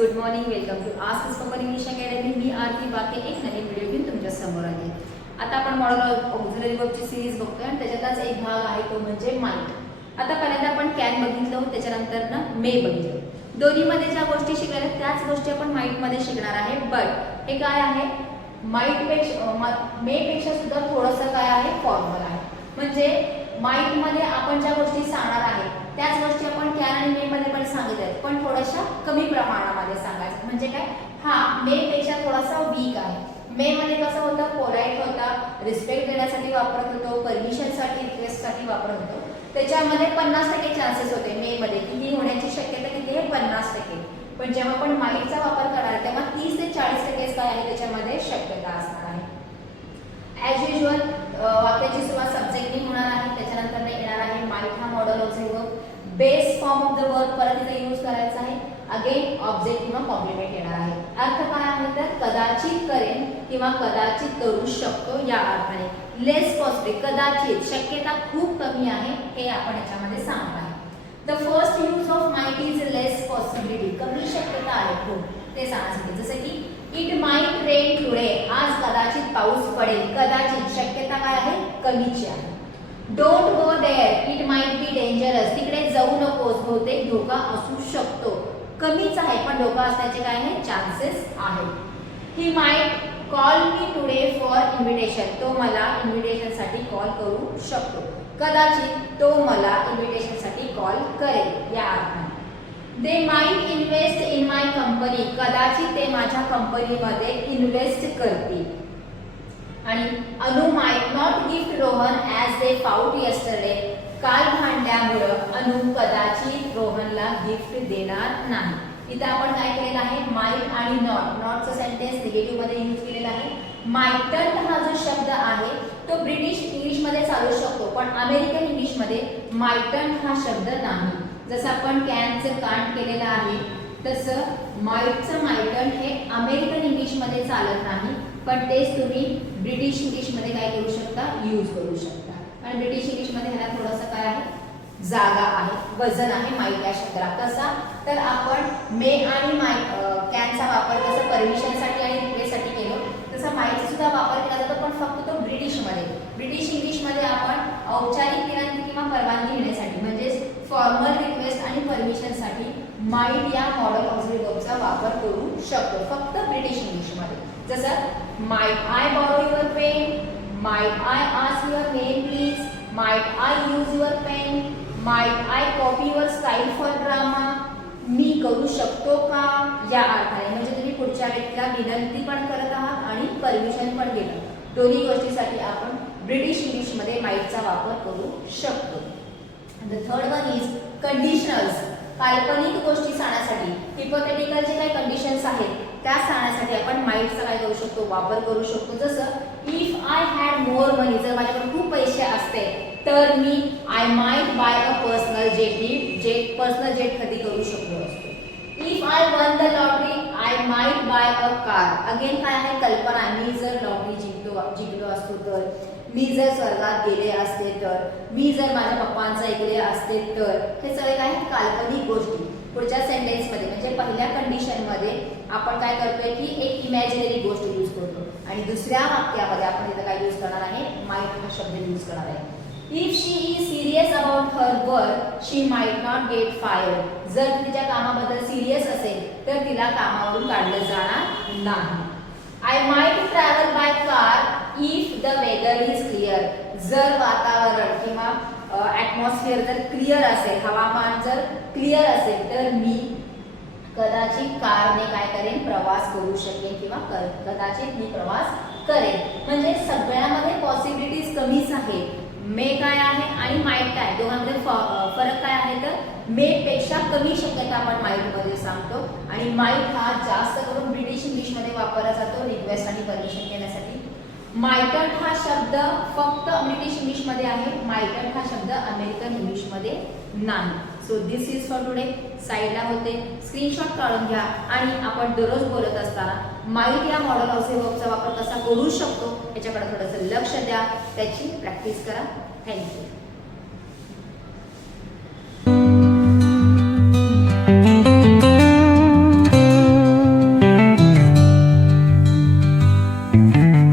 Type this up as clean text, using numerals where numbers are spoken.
Good morning. Welcome to ask spoken English academy. मी आरती बाके एक नवीन video घेऊन तुमच्या समोर आले. आता आपण मॉडेल ऑक्झिलरी वर्बची सीरीज बघतोय आणि त्याच्यातलाच एक भाग आहे तो म्हणजे माइट. आता पहिल्यांदा आपण कॅन बघितलं, त्याच्यानंतर ना मे बघितलं. दोन्हीमध्ये ज्या गोष्टी शिकल्या त्याच गोष्टी आपण माइटमध्ये शिकणार आहे. बट हे काय आहे, मे पेक्षा सुद्धा थोडंसं काय आहे, फॉर्मल आहे. म्हणजे माइटमध्ये आपण ज्या गोष्टी सांगणार आहे त्याच गोष्टी आपण कॅन आणि मे मध्ये पण सांगितल्या आहेत, पण थोड्याशा कमी प्रमाणामध्ये सांगायचं. म्हणजे काय, हा मे पेक्षा थोडासा वीक आहे. मे मध्ये कसं होतं, पोलाइट होता, रिस्पेक्ट देण्यासाठी वापरत होतो, परमिशनसाठी, रिक्वेस्टसाठी वापरत होतो. त्याच्यामध्ये 50% चान्सेस होते मे मध्ये की ही होण्याची शक्यता किती आहे, 50%. पण जेव्हा आपण माइटचा वापर करणार तेव्हा 30 ते 40% काय आहे त्याच्यामध्ये शक्यता असणार आहे. ॲज युजल वाक्याची सुरुवात सब्जेक्टने होणार आहे, त्याच्यानंतर येणार आहे माइट हा model object base form of the verb परत इथे यूज करायचा आहे. अगेन ऑब्जेक्ट किंवा कॉम्प्लिमेंट येणार आहे. अर्थ काय आहे तर कदाचित करेन किंवा कदाचित करू शकतो या अर्थाने. लेस पॉसिबल, कदाचित, शक्यता खूप कमी आहे हे आपण याच्यामध्ये सांगत आहे. The first use of might is less possibility, कमी शक्यता आहे खूप, ते सांगण्यासाठी. जसं की इट माइट रेन टुडे, आज कदाचित पाऊस पडेल. कदाचित, शक्यता काय आहे, कमीची आहे. Don't go there, it might be dangerous, तिकडे जाऊ नकोस, बहुतेक धोका असू शकतो. कमीच आहे पण धोका असण्याचे काय आहे, चान्सेस आहेत. He might call me today for invitation, तो मला इन्व्हिटेशन साठी कॉल करू शकतो. कदाचित तो मला इन्व्हिटेशन साठी कॉल करेल या अर्थाने. They might invest in my company, कदाचित ते माझ्या कंपनीमध्ये इन्व्हेस्ट करतील. आणि अनु might not gift Rohan as they fought yesterday, काल भांडल्यामुळं अनु कदाचित रोहनला गिफ्ट देणार नाही. इथे आपण काय केलेलं आहे, माइट आणि नॉट, नॉटचं सेंटेन्स निगेटिव्ह मध्ये यूज केलेला आहे. माइटंट हा जो शब्द आहे तो ब्रिटिश इंग्लिश मध्ये चालू शकतो, पण अमेरिकन इंग्लिश मध्ये माइटंट हा शब्द नाही. जसं आपण कॅनचं कांट केलेलं आहे तसं माइटचं माइटंट हे अमेरिकन इंग्लिश मध्ये चालत नाही, पण तेच तुम्ही ब्रिटिश इंग्लिश मध्ये काय करू शकता, यूज करू शकता. आणि ब्रिटिश इंग्लिश मध्ये ह्याला थोडंसं काय आहे, जागा आहे, वजन आहे माइट या शब्दाला. कसा तर आपण मे आणि कॅनचा वापर कसं परमिशनसाठी आणि रिक्वेस्टसाठी केलो, तसा माइटचा सुद्धा वापर केला जातो, पण फक्त तो ब्रिटिशमध्ये. ब्रिटिश इंग्लिशमध्ये आपण औपचारिक विनंती किंवा परवानगी घेण्यासाठी म्हणजेच फॉर्मल रिक्वेस्ट आणि परमिशनसाठी माइट या मॉडेल ऑक्झिलरी वर्बचा वापर करू शकतो, फक्त ब्रिटिश इंग्लिशमध्ये. जसं might I borrow your pen, might I ask your name please, might I use your pen, might I copy your style for drama, मी करू शकतो का या अर्थाने. म्हणजे तुम्ही पुढच्या व्यक्तीला विनंती पण करत आहात आणि परमिशन पण घेत आहात. दोन्ही गोष्टीसाठी आपण ब्रिटिश इंग्लिशमध्ये माइटचा वापर करू शकतो. द थर्ड वन इज कंडिशनल्स, काल्पनिक गोष्टी सांगण्यासाठी, हिपोथेटिकल जे काही कंडिशन्स आहेत त्या सांगण्यासाठी आपण माइटचा काय करू शकतो, वापर करू शकतो. जसं if I had more money, जर माझ्याकडे खूप पैसे असते तर मी I might buy a personal jet, personal jet खरेदी करू शकलो असतो. If I won the lottery I might buy a car. Again काय आहे, कल्पना. मी जर लॉटरी जिंकलो असतो तर, मी जर स्वर्गात गेले असते तर, मी जर माझ्या पप्पांचं ऐकले असते तर, हे सगळे काय काल्पनिक गोष्टी. पुढच्या सेंटेन्स मध्ये म्हणजे पहिल्या कंडिशन मध्ये आपण काय करतोय की एक इमॅजिनरी गोष्ट यूज करतो, आणि दुसऱ्या वाक्यामध्ये आपण इथं काय यूज करणार आहे, माइट हा शब्द यूज करणार आहे. If she is serious about her work she might not get fired, जर तिच्या कामाबद्दल सिरियस असेल तर तिला कामावरून काढलं जाणार नाही. I might travel by car if the weather is clear, जर वातावरण किंवा ॲटमॉस्फिअर जर क्लिअर असेल, हवामान जर क्लिअर असेल तर मी कदाचित कारने काय करेन, प्रवास करू शकेन किंवा कदाचित मी प्रवास करेन. म्हणजे सगळ्यामध्ये पॉसिबिलिटीज कमीच आहे. मे काय आहे आणि माइट काय, दोघांमध्ये फरक काय आहे तर मे पेक्षा कमी शक्यता आपण माइटमध्ये सांगतो, आणि माइट हा जास्त करून ब्रिटिश इंग्लिशमध्ये वापरला जातो रिक्वेस्ट आणि परमिशन घेण्यासाठी. माइटंट हा शब्द फक्त ब्रिटिश इंग्लिशमध्ये आहे, माइटंट हा शब्द अमेरिकन इंग्लिशमध्ये नाही. So this is for today. साईडला होते, स्क्रीनशॉट काढून घ्या आणि आपण दररोज बोलत असताना माइट या मॉडेल ऑक्झिलरी वर्बचा वापर कसा करू शकतो याच्याकडे थोडंसं लक्ष द्या, त्याची प्रॅक्टिस करा. थँक्यू.